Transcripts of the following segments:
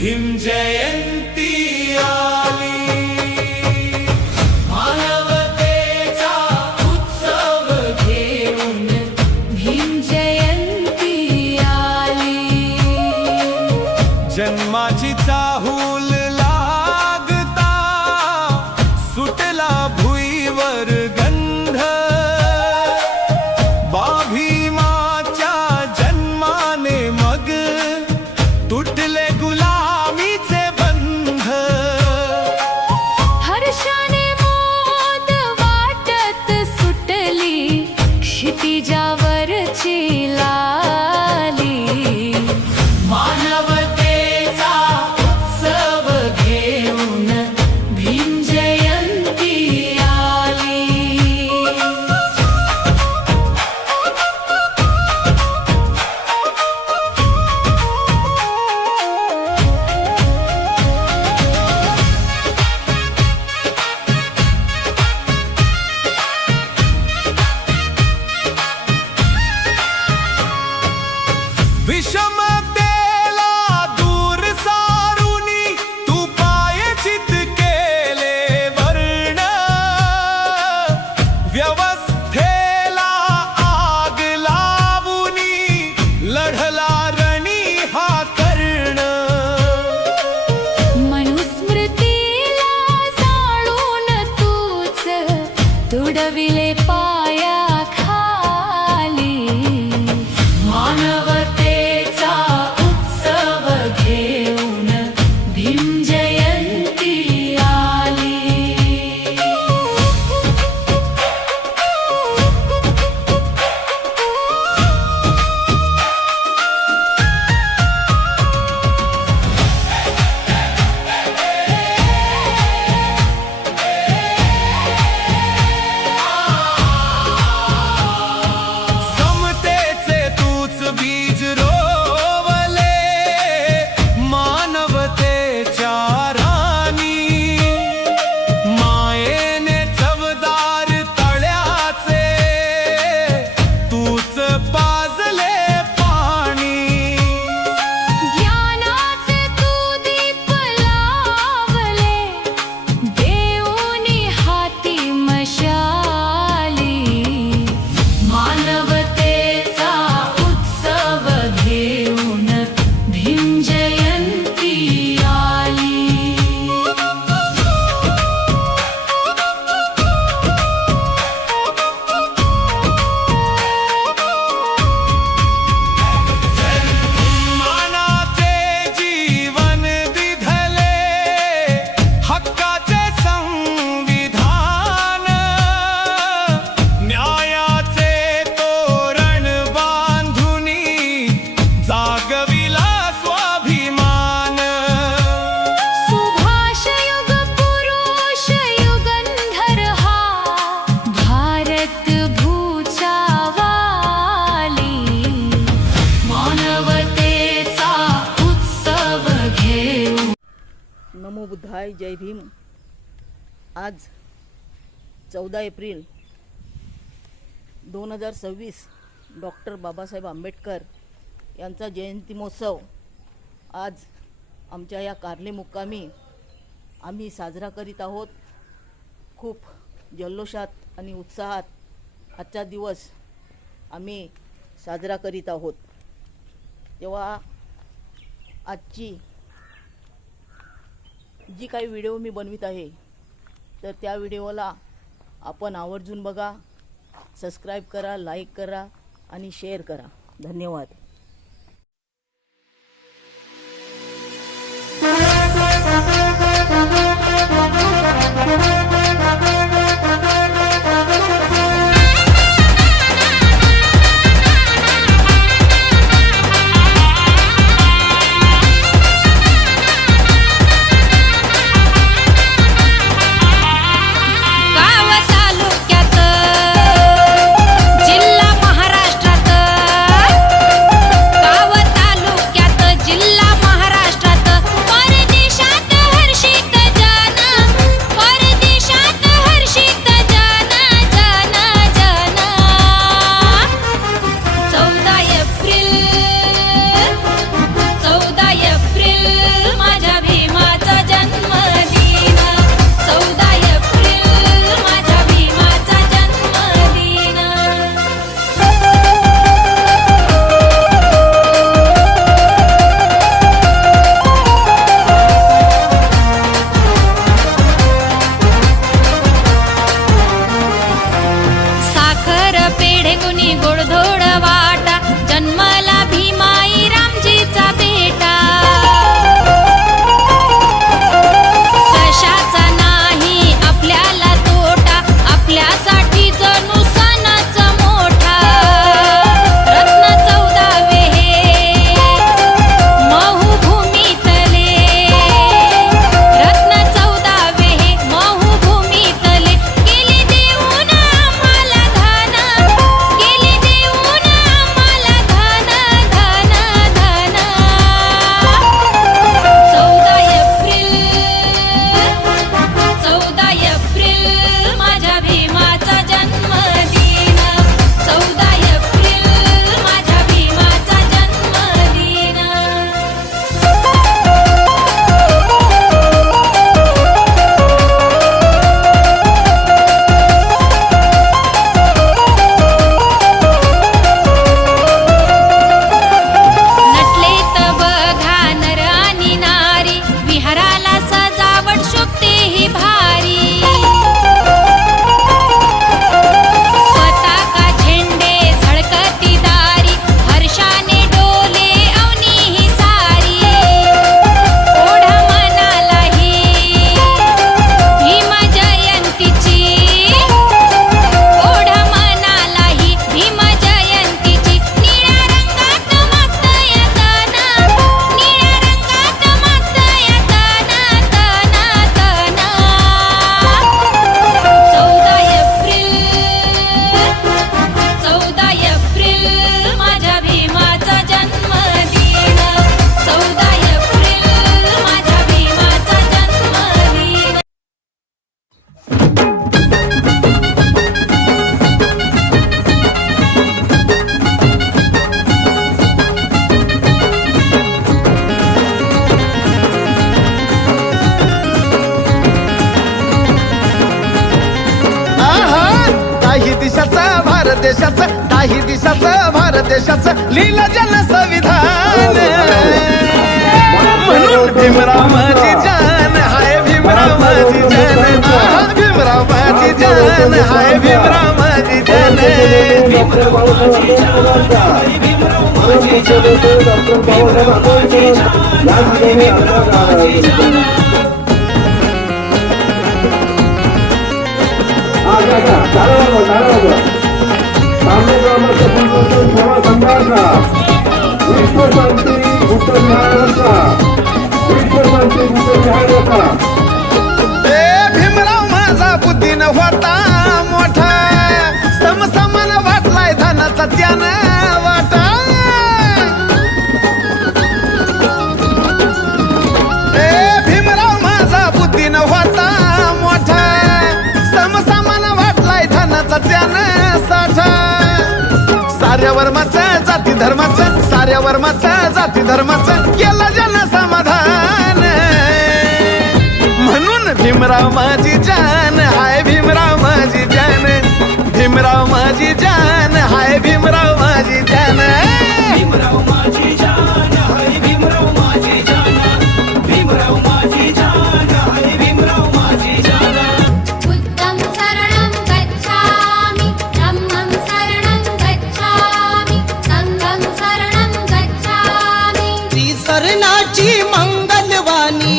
भीम जयंती आली, मानवतेचा उत्सव घेऊन भीम जयंती आली। जन्माची चाहूल लागता सुटला भुईवर गंध, भीमाच्या जन्माने मग तुटले गुलामीचे बंध। हर्षाने मोद वाटत सुटली क्षितिजावरची लाली, मानवतेचा उत्सव घेऊन भीम जयंती आली। विषमतेला दूर सारुनी तू पायचित केले वर्ण, व्यवस्थेला आग लावूनी लढला रणी हा कर्ण। मनुस्मृतीला जाळून तूच तुडविले पाया खाली, मानवतेचा उत्सव घेऊन भीम जयंती आली। समतेचे तूच बीज रोवले मानवतेच्या रानी, मायेने चवदार तळ्याचे तूच पाजले पाणी। ज्ञानाचे तू दीप लावले देऊनी हाती मशाली, मानवतेचा उत्सव घेऊन भीम जयंती आली। मानाचे जीवन दिधले हक्काचे संविधान, न्यायाचे तोरण बांधुनी जागविला स्वाभिमान। सुभाष युग पुरुष युगंधर हा भारत भूचा वाली, मानवतेचा उत्सव घेऊन नमो बुद्धाय, जय भीम। आज 14 एप्रिल 2026 डॉक्टर बाबासाहेब आंबेडकर यांचा जयंती महोत्सव आज आमच्या या कार्ले मुक्कामी आम्ही साजरा करीत आहोत। खूप जल्लोषात आणि उत्साहात आजचा दिवस आम्ही साजरा करीत आहोत। तेव्हा आजची जी काही व्हिडिओ मी बनवित आहे तर त्या व्हिडिओला आपण आवर्जून बघा, सबस्क्राईब करा, लाईक करा आणि शेअर करा। धन्यवाद। गाव तालुक्यात जिल्हा महाराष्ट्रात भारत देशाचं काही दिशाचं भारत देशाचं लिहिलं जन संविधान म्हणून भीमराव माझी जान हाय भीमराव माझी जान भीमराव माझी जान हाय भीमराव माझी जान भीमराव माझा बुद्धीनं होता मोठा समसमान वाटलाय धनाचा त्यानं वाटा भीमराव माझा बुद्धीनं होता मोठा समसमान वाटलाय धनाचा त्यानं साठा साऱ्या वर्माचं जाती धर्माचं साऱ्या वर्माचं जाती धर्माचं केला जन समाधान म्हणून भीमराव माझी जान हाय भीमराव माझी जान भीमराव माझी जान हाय भीमराव माझी जान भीमराव माझी जान हाय भीमराव माझी जान भीमराव माझी जान हाय भीमराव माझी जान बुद्धं शरणं गच्छामि धम्मं शरणं गच्छामि संघं शरणं गच्छामि त्रिसरणाची मंगलवाणी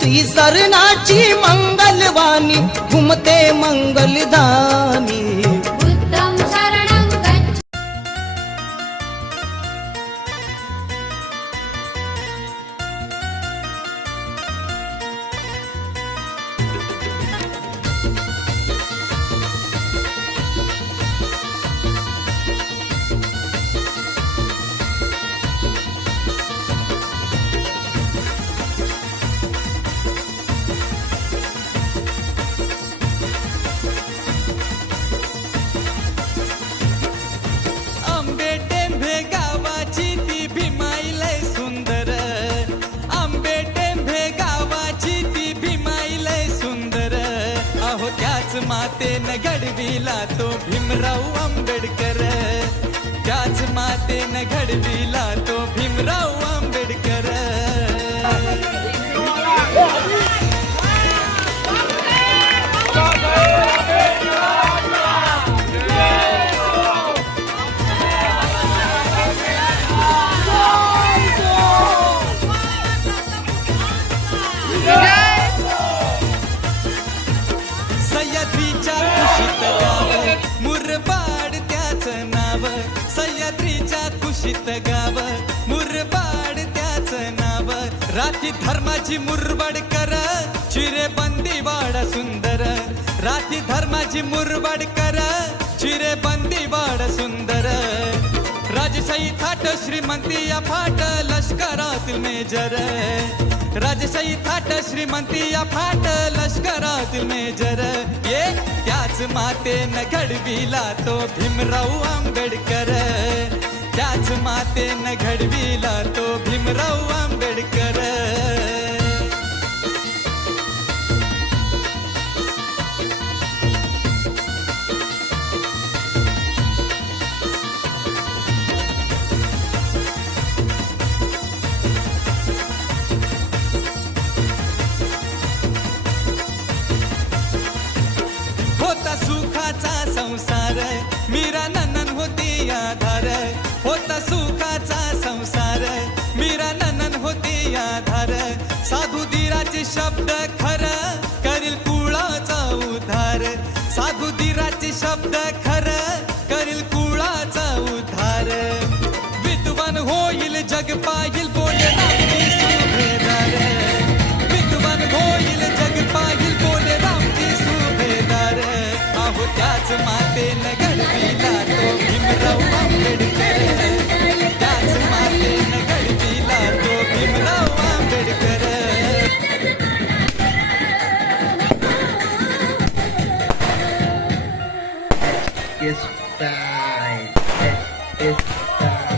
त्रिसरणाची मंगलवाणी घुमते मंगलधामी बुद्धं शरणं गच्छामि आंबे टेंभे गावाची ती भीमाई लय सुंदर आंबे टेंभे गावाची ती भीमाई लय सुंदर अहो त्याच मातेनं घडविला तो भीमराव आंबेडकर त्याच मातेनं घडविला तो भीमराव आंबेडकर सह्याद्रीच्या कुशीत गाव मुरबाड त्याचं नाव सह्याद्रीच्या कुशीत गाव मुरबाड त्याचं नाव राती धर्माची मुरबाड कर चिरे बंदी वाडा सुंदर राती धर्माची मुरबाड कर चिरे बंदी वाडा सुंदर राजशाही थाट श्रीमंती या फाट लष्करातील मेजर राजशाही थाट श्रीमंती या फाट लष्करातील मेजर ये त्याच मातेनं घडविला तो भीमराव आंबेडकर त्याच मातेनं घडविला तो भीमराव आंबेडकर होता सुखाचा संसार मीरा ननन होती आधार होता सुखाचा संसार मीरा ननन होती आधार साधू धीराचे शब्द खर करील कुळाचा उद्धार साधू धीराचे शब्द खर करील कुळाचा उद्धार विद्वान होईल जग पाहिल बोले रामजी सुभेदार विद्वान होईल जग पाहिल बोले रामजी सुभेदार अहो त्याच मातेनं घडविला तो भीमराव आंबेडकर त्याच मातेनं घडविला तो Bhimrao Ambedkar Yes, right. Yes, right.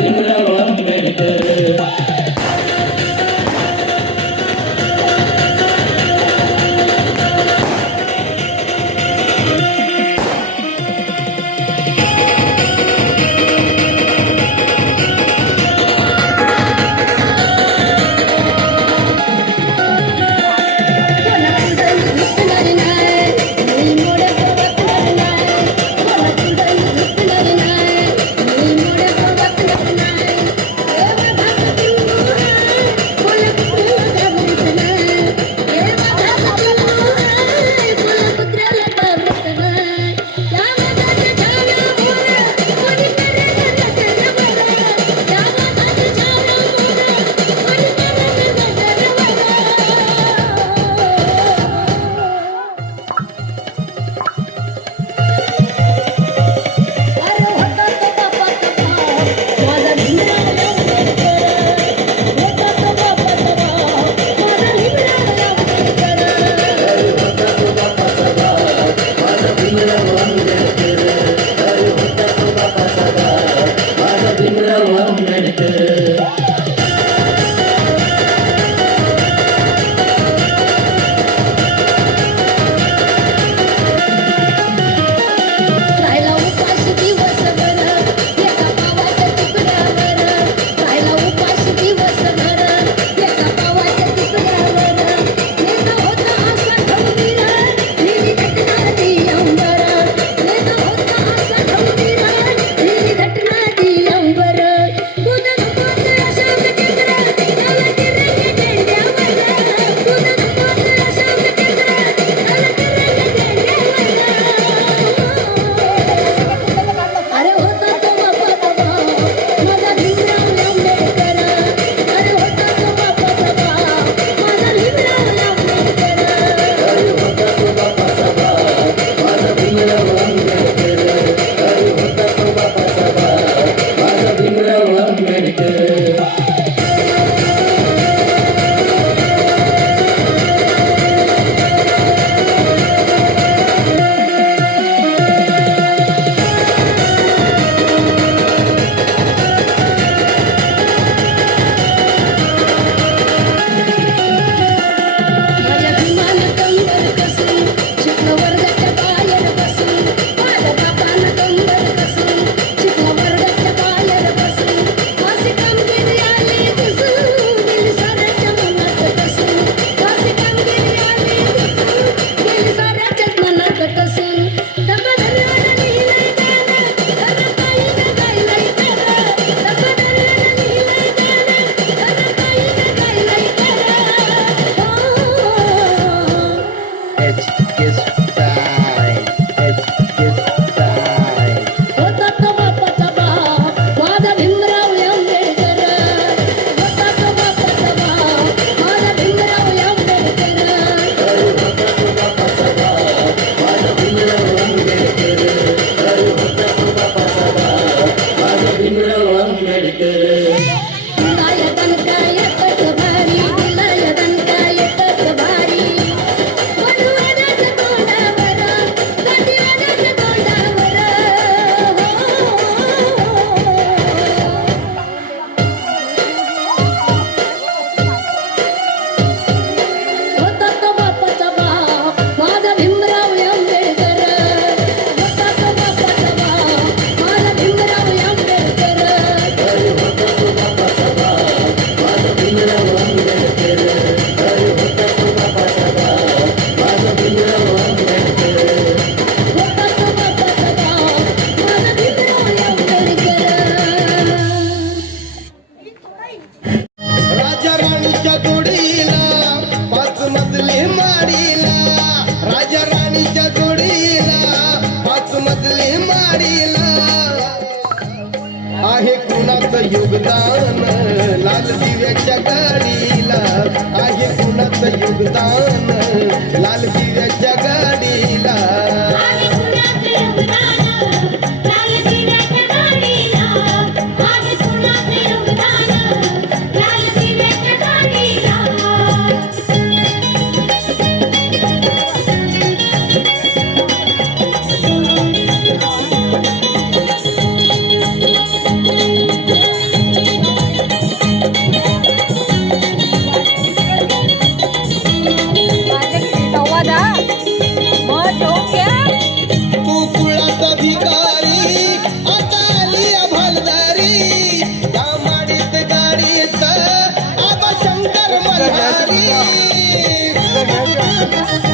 Bhimrao Ambedkar. आहे कुणाचं योगदान लाल दिव्याच्या गाडीला, आहे कुणाचं योगदान लाल दिव्याच्या गाडीला. गंगा